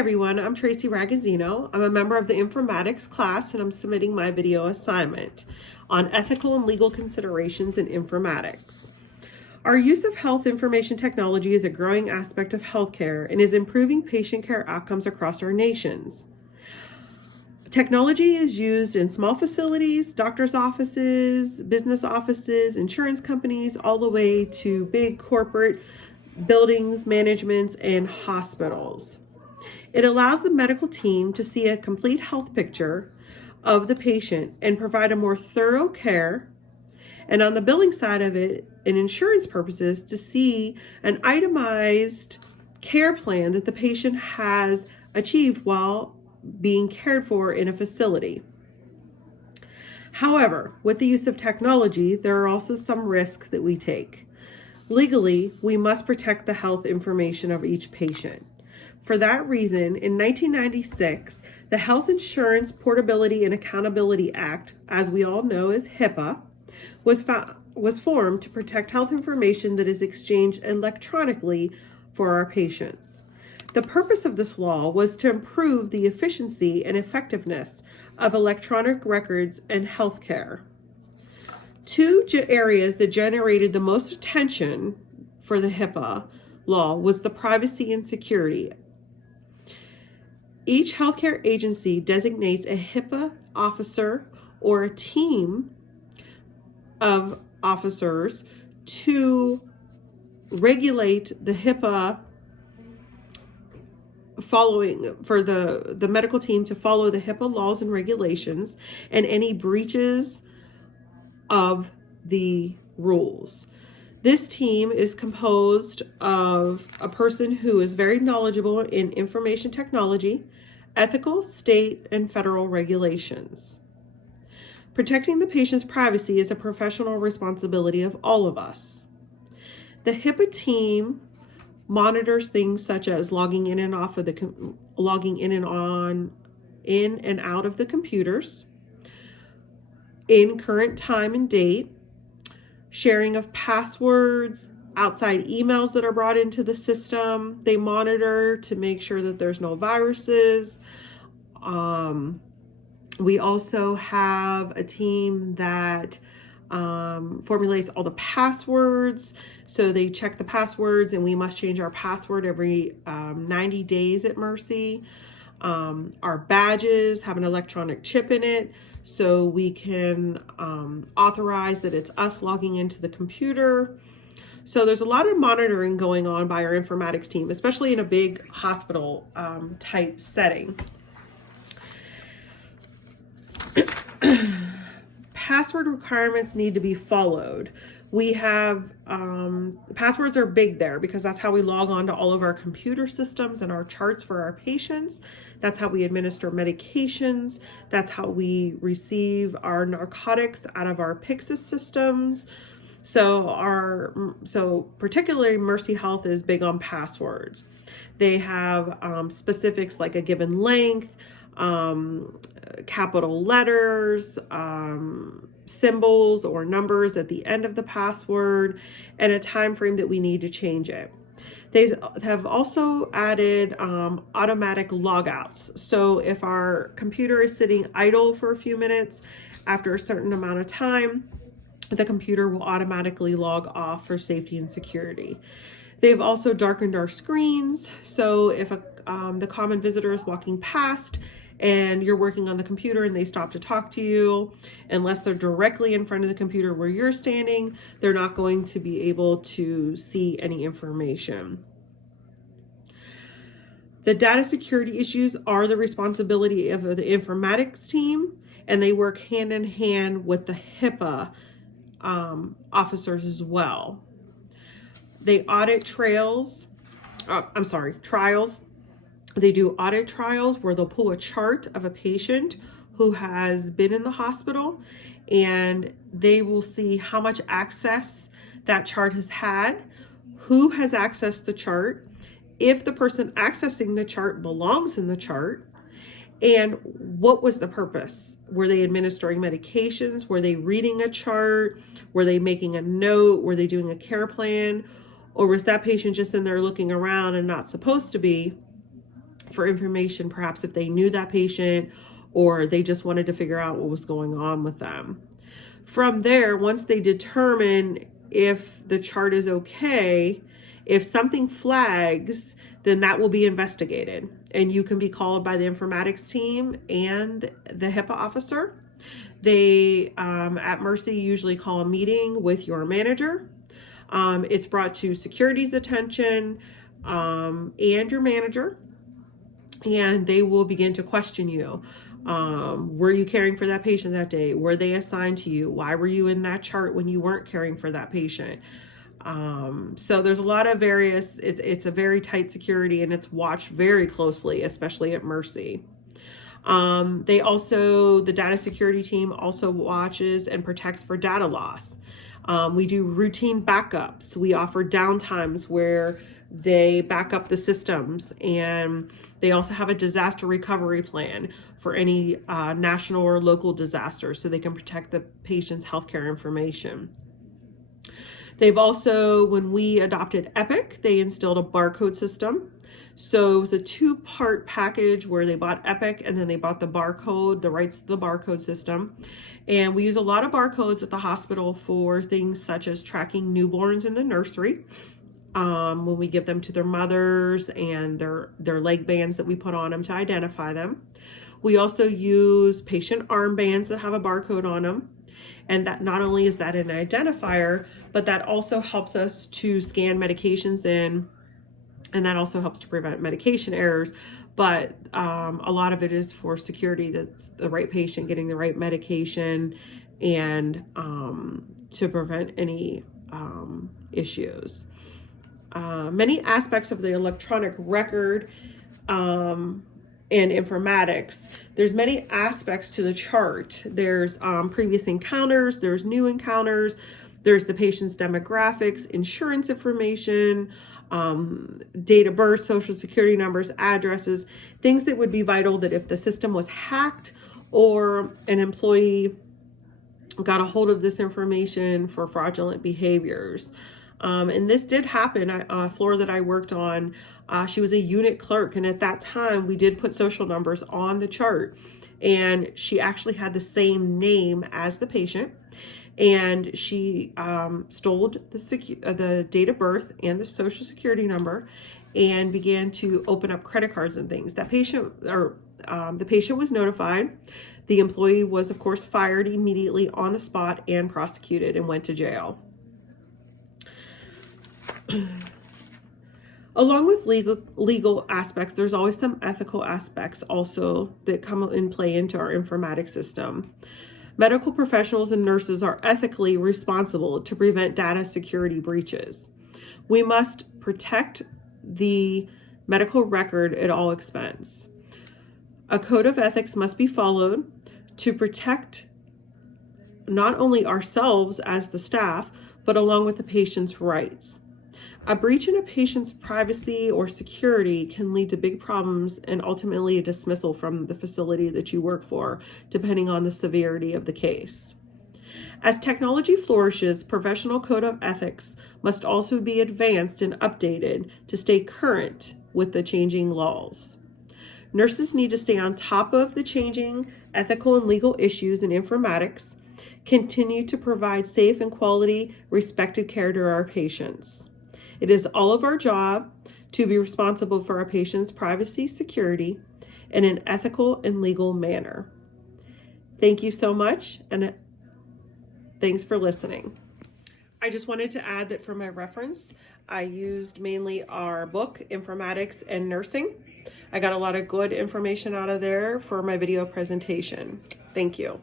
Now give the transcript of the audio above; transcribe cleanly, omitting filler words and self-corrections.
everyone, I'm Tracy Ragazzino. I'm a member of the Informatics class and I'm submitting my video assignment on ethical and legal considerations in informatics. Our use of health information technology is a growing aspect of healthcare and is improving patient care outcomes across our nations. Technology is used in small facilities, doctor's offices, business offices, insurance companies, all the way to big corporate buildings, managements, and hospitals. It allows the medical team to see a complete health picture of the patient and provide a more thorough care. And on the billing side of it, in insurance purposes, to see an itemized care plan that the patient has achieved while being cared for in a facility. However, with the use of technology, there are also some risks that we take. Legally, we must protect the health information of each patient. For that reason, in 1996, the Health Insurance Portability and Accountability Act, as we all know as HIPAA, was formed to protect health information that is exchanged electronically for our patients. The purpose of this law was to improve the efficiency and effectiveness of electronic records and healthcare. Two areas that generated the most attention for the HIPAA law was the privacy and security. Each healthcare agency designates a HIPAA officer or a team of officers to regulate the HIPAA for the medical team to follow the HIPAA laws and regulations and any breaches of the rules. This team is composed of a person who is very knowledgeable in information technology, ethical, state, and federal regulations. Protecting the patient's privacy is a professional responsibility of all of us. The HIPAA team monitors things such as logging in and out of the computers, in current time and date, sharing of passwords, outside emails that are brought into the system. They monitor to make sure that there's no viruses. We also have a team that formulates all the passwords. So they check the passwords and we must change our password every 90 days at Mercy. Our badges have an electronic chip in it, so we can authorize that it's us logging into the computer. So there's a lot of monitoring going on by our informatics team, especially in a big hospital type setting. Password requirements need to be followed. We have, passwords are big there because that's how we log on to all of our computer systems and our charts for our patients. That's how we administer medications. That's how we receive our narcotics out of our Pyxis systems. So particularly Mercy Health is big on passwords. They have specifics like a given length, capital letters, symbols or numbers at the end of the password, and a time frame that we need to change it. They have also added automatic logouts. So if our computer is sitting idle for a few minutes, after a certain amount of time, the computer will automatically log off for safety and security. They've also darkened our screens. So if the common visitor is walking past and you're working on the computer and they stop to talk to you, unless they're directly in front of the computer where you're standing, they're not going to be able to see any information. The data security issues are the responsibility of the informatics team, and they work hand in hand with the HIPAA officers as well. They audit trials. They do audit trials where they'll pull a chart of a patient who has been in the hospital, and they will see how much access that chart has had, who has accessed the chart, if the person accessing the chart belongs in the chart, and what was the purpose. Were they administering medications? Were they reading a chart? Were they making a note? Were they doing a care plan? Or was that patient just in there looking around and not supposed to be? for information, perhaps if they knew that patient or they just wanted to figure out what was going on with them. From there, once they determine if the chart is okay, if something flags, then that will be investigated. And you can be called by the informatics team and the HIPAA officer. They, at Mercy, usually call a meeting with your manager. It's brought to security's attention and your manager, and they will begin to question you. Were you caring for that patient that day? Were they assigned to you? Why were you in that chart when you weren't caring for that patient? So there's a lot of various, it's a very tight security, and it's watched very closely, especially at Mercy. The data security team also watches and protects for data loss. We do routine backups. We offer downtimes where they back up the systems, and they also have a disaster recovery plan for any national or local disasters so they can protect the patient's healthcare information. They've also, when we adopted Epic, they instilled a barcode system. So it was a two-part package where they bought Epic and then they bought the barcode, the rights to the barcode system. And we use a lot of barcodes at the hospital for things such as tracking newborns in the nursery, when we give them to their mothers, and their leg bands that we put on them to identify them. We also use patient armbands that have a barcode on them. And that not only is that an identifier, but that also helps us to scan medications in, and that also helps to prevent medication errors. But a lot of it is for security, that's the right patient getting the right medication, and to prevent any issues. Many aspects of the electronic record and informatics, there's many aspects to the chart. There's previous encounters, there's new encounters, there's the patient's demographics, insurance information, date of birth, social security numbers, addresses, things that would be vital that if the system was hacked or an employee got a hold of this information for fraudulent behaviors. And this did happen. A floor that I worked on, she was a unit clerk, and at that time we did put social numbers on the chart, and she actually had the same name as the patient, and she stole the date of birth and the social security number and began to open up credit cards and things. The patient was notified. The employee was, of course, fired immediately on the spot and prosecuted and went to jail. Along with legal aspects, there's always some ethical aspects also that come in play into our informatics system. Medical professionals and nurses are ethically responsible to prevent data security breaches. We must protect the medical record at all expense. A code of ethics must be followed to protect not only ourselves as the staff, but along with the patient's rights. A breach in a patient's privacy or security can lead to big problems and ultimately a dismissal from the facility that you work for, depending on the severity of the case. As technology flourishes, professional code of ethics must also be advanced and updated to stay current with the changing laws. Nurses need to stay on top of the changing ethical and legal issues in informatics, continue to provide safe and quality, respected care to our patients. It is all of our job to be responsible for our patients' privacy, security, in an ethical and legal manner. Thank you so much, and thanks for listening. I just wanted to add that for my reference, I used mainly our book, Informatics and Nursing. I got a lot of good information out of there for my video presentation. Thank you.